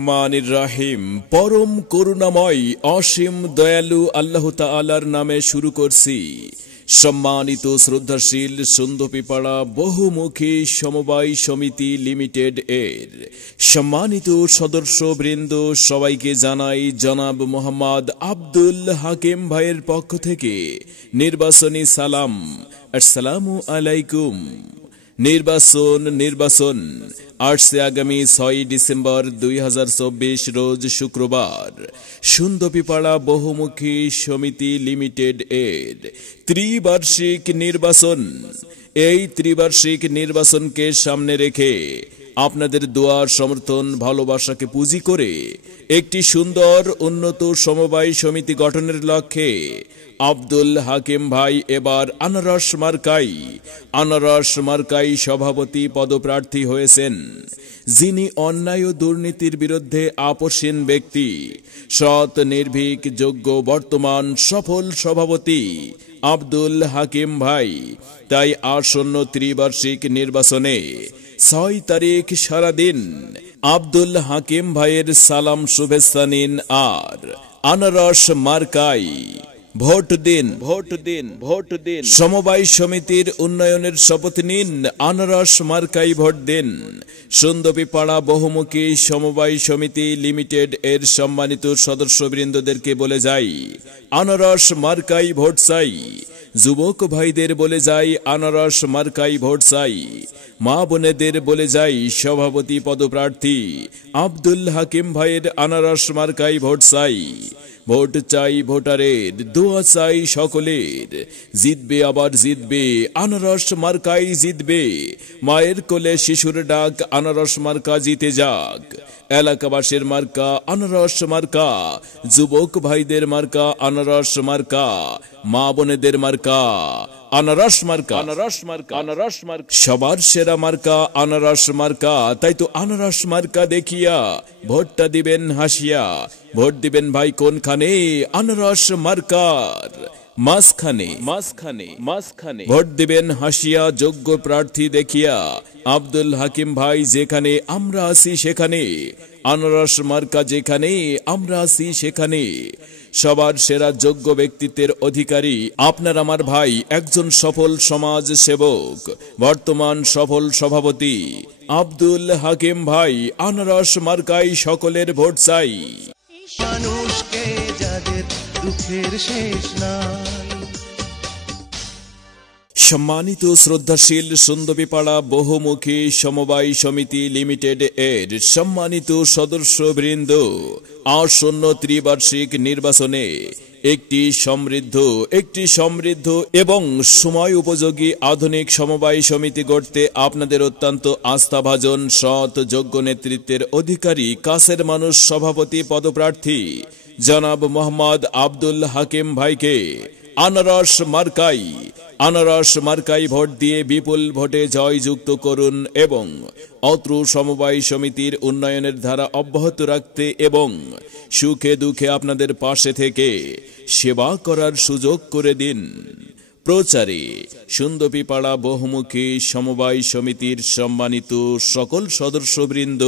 রহমানির রহিম। পরম করুণাময় অসীম দয়ালু আল্লাহ তাআলার নামে শুরু করছি। সম্মানিত শ্রদ্ধাশীল সুন্দরপিপাড়া বহুমুখী সমবায় সমিতি লিমিটেড এর সম্মানিত সদস্যবৃন্দ, সবাইকে জানাই জনাব মোহাম্মদ আব্দুল হাকিম ভাইয়ের পক্ষ থেকে নির্বাচনী সালাম। আসসালামু আলাইকুম। নির্বাচন আসছে আগামী 6 ডিসেম্বর 2024 রোজ শুক্রবার। সুন্দরপিপাড়া বহুমুখী সমিতি লিমিটেড এর ত্রিবার্ষিক নির্বাচন। এই ত্রিবার্ষিক নির্বাচনকে সামনে রেখে আপনাদের দোয়ার সমর্থন ভালোবাসাকে পুঁজি করে একটি সুন্দর উন্নত সমবায় সমিতি গঠনের লক্ষ্যে আব্দুল হাকিম ভাই এবার আনারস মার্কাই সভাপতি পদপ্রার্থী হয়েছেন। যিনি অন্যায় ও দুর্নীতির বিরুদ্ধে আপোষহীন ব্যক্তি, সৎ, নির্ভীক, যোগ্য, বর্তমান সফল সভাপতি আব্দুল হাকিম ভাই। তাই আসন্ন ত্রিবার্ষিক নির্বাচনে 6 তারিখ সারাদিন আব্দুল হাকিম ভাইয়ের সালাম শুভেচ্ছা নিন আর আনারস মার্কাই ভোট দিন। সমবায় সমিতির উন্নয়নের শপথ নিন, আনারস মার্কাই ভোট দিন। সুন্দরপিপাড়া বহুমুখী সমবায় সমিতি লিমিটেড এর সম্মানিত সদস্যবৃন্দদেরকে বলে যাই, আনারস মার্কাই ভোট চাই। যুবক ভাইদের বলে যাই, আনারস মার্কাই ভোট চাই। মা বোনেদের বলে যাই, সভাপতি পদপ্রার্থী আব্দুল হাকিম ভাইয়ের আনারস মার্কাই ভোট চাই। ভোট চাই ভোটারের, দোয়া চাই সকলের। জিতবে আবার জিতবে, আনারস মার্কাই জিতবে। মায়ের কোলে শিশুর ডাক, আনারস মার্কা জিতে যাক। এলাকাবাসীর মার্কা আনারস মার্কা, যুবক ভাইদের মার্কা আনারস মার্কা, মা বোনেদের মার্কা আনারস মার্কা। সবার সেরা মার্কা আনারস মার্কা। তাই তো আনারস মার্কা দেখিয়া ভোটটা দিবেন হাসিয়া। ভোট দিবেন ভাই কোনখানে? আনারস মার্কার মাঝখানে ভোট দিবেন হাসিয়া, যোগ্য প্রার্থী দেখিয়া। আব্দুল হাকিম ভাই যেখানে আমরা আছি সেখানে, আনারস মার্কা যেখানে আমরা আছি সেখানে। সবার সেরা যোগ্য ব্যক্তিত্বের অধিকারী আপনার আমার ভাই, একজন সফল সমাজ সেবক, বর্তমান সফল সভাপতি আব্দুল হাকিম ভাই। আনারস মার্কাই সকলের ভোট চাই। মানুষকে যাদের দুঃখের শেষ নাই। সম্মানিত শ্রদ্ধাশীল সুন্দরপিপাড়া বহুমুখী সমবায় সমিতি লিমিটেড এর সম্মানিত সদস্যবৃন্দ, আসন্ন ত্রিবার্ষিক নির্বাচনে একটি সমৃদ্ধ এবং সময় উপযোগী আধুনিক সমবায় সমিতি গড়তে আপনাদের অত্যন্ত আস্থাভাজন, সৎ, যোগ্য নেতৃত্বের অধিকারী, কাছের মানুষ সভাপতি পদপ্রার্থী জনাব মোহাম্মদ আব্দুল হাকিম ভাইকে আনারস মার্কাই ভোট দিয়ে বিপুল ভোটে জয়যুক্ত করুন এবং অত্র সমবায় সমিতির উন্নয়নের ধারা অব্যাহত রাখতে এবং সুখে দুঃখে আপনাদের পাশে থেকে সেবা করার সুযোগ করে দিন। প্রচারে সুন্দরপিপাড়া বহুমুখী সমবায় সমিতির সম্মানিত সকল সদস্যবৃন্দ।